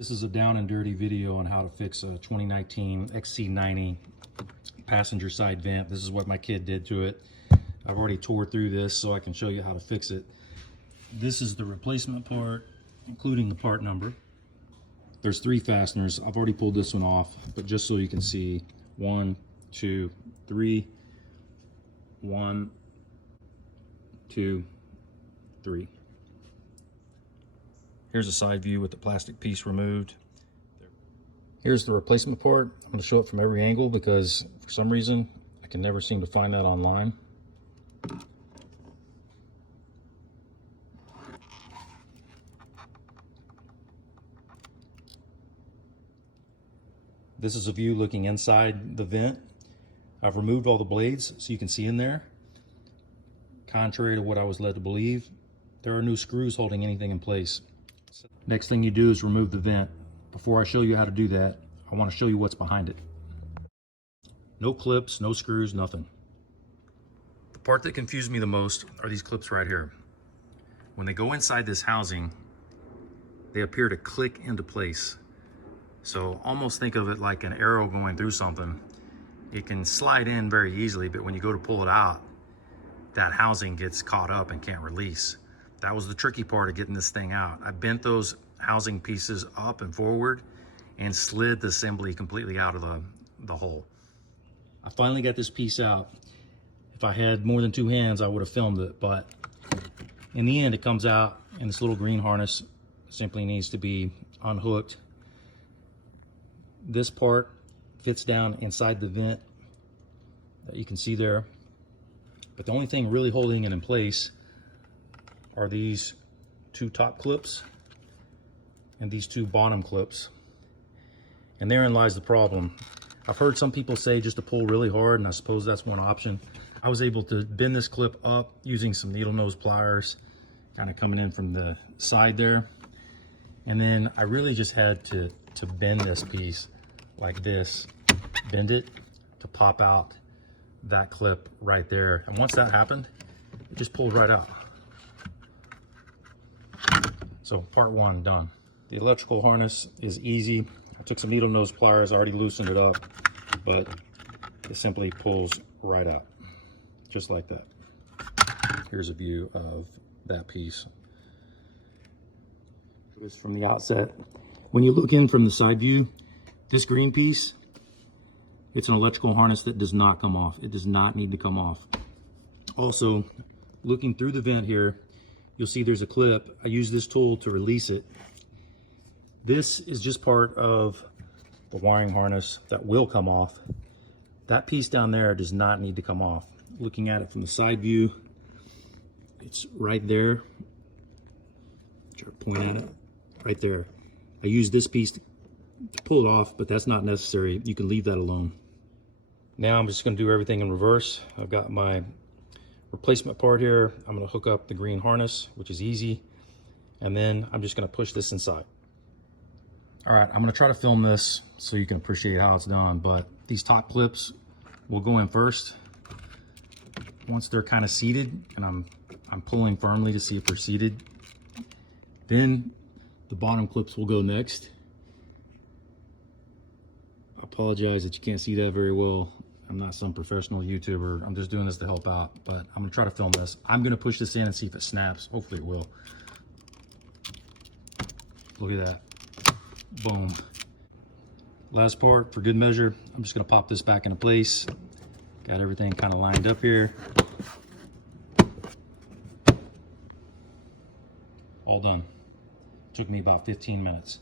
This is a down and dirty video on how to fix a 2019 XC90 passenger side vent. This is what my kid did to it. I've already tore through this so I can show you how to fix it. This is the replacement part, including the part number. There's 3 fasteners. I've already pulled this one off, but just so you can see, 1, 2, 3, 1, 2, 3. Here's a side view with the plastic piece removed. Here's the replacement part. I'm going to show it from every angle because for some reason I can never seem to find that online. This is a view looking inside the vent. I've removed all the blades so you can see in there. Contrary to what I was led to believe, there are no screws holding anything in place. Next thing you do is remove the vent. Before I show you how to do that, I want to show you what's behind it. No clips, no screws, nothing. The part that confused me the most are these clips right here. When they go inside this housing, they appear to click into place. So almost think of it like an arrow going through something. It can slide in very easily, but when you go to pull it out, that housing gets caught up and can't release. That was the tricky part of getting this thing out. I bent those housing pieces up and forward and slid the assembly completely out of the hole. I finally got this piece out. If I had more than 2 hands, I would have filmed it, but in the end, it comes out, and this little green harness simply needs to be unhooked. This part fits down inside the vent that you can see there. But the only thing really holding it in place are these 2 top clips and these 2 bottom clips. And therein lies the problem. I've heard some people say just to pull really hard, and I suppose that's one option. I was able to bend this clip up using some needle nose pliers, kind of coming in from the side there. And then I really just had to bend this piece like this, bend it to pop out that clip right there. And once that happened, it just pulled right out. So part 1 done. The electrical harness is easy. I took some needle nose pliers, already loosened it up, but it simply pulls right out, just like that. Here's a view of that piece. Just from the outset, when you look in from the side view, this green piece, it's an electrical harness that does not come off. It does not need to come off. Also, looking through the vent here, you'll see there's a clip. I use this tool to release it. This is just part of the wiring harness that will come off. That piece down there does not need to come off. Looking at it from the side view, it's right there. Try to point at it, right there. I use this piece to pull it off, but that's not necessary. You can leave that alone. Now I'm just going to do everything in reverse. I've got my replacement part here. I'm going to hook up the green harness, which is easy, and then I'm just going to push this inside. All right, I'm going to try to film this so you can appreciate how it's done, but these top clips will go in first. Once they're kind of seated, and I'm pulling firmly to see if they're seated, then the bottom clips will go next. I apologize that you can't see that very well. I'm not some professional YouTuber. I'm just doing this to help out, but I'm gonna try to film this. I'm gonna push this in and see if it snaps. Hopefully it will. Look at that. Boom. Last part, for good measure, I'm just gonna pop this back into place. Got everything kind of lined up here. All done. Took me about 15 minutes.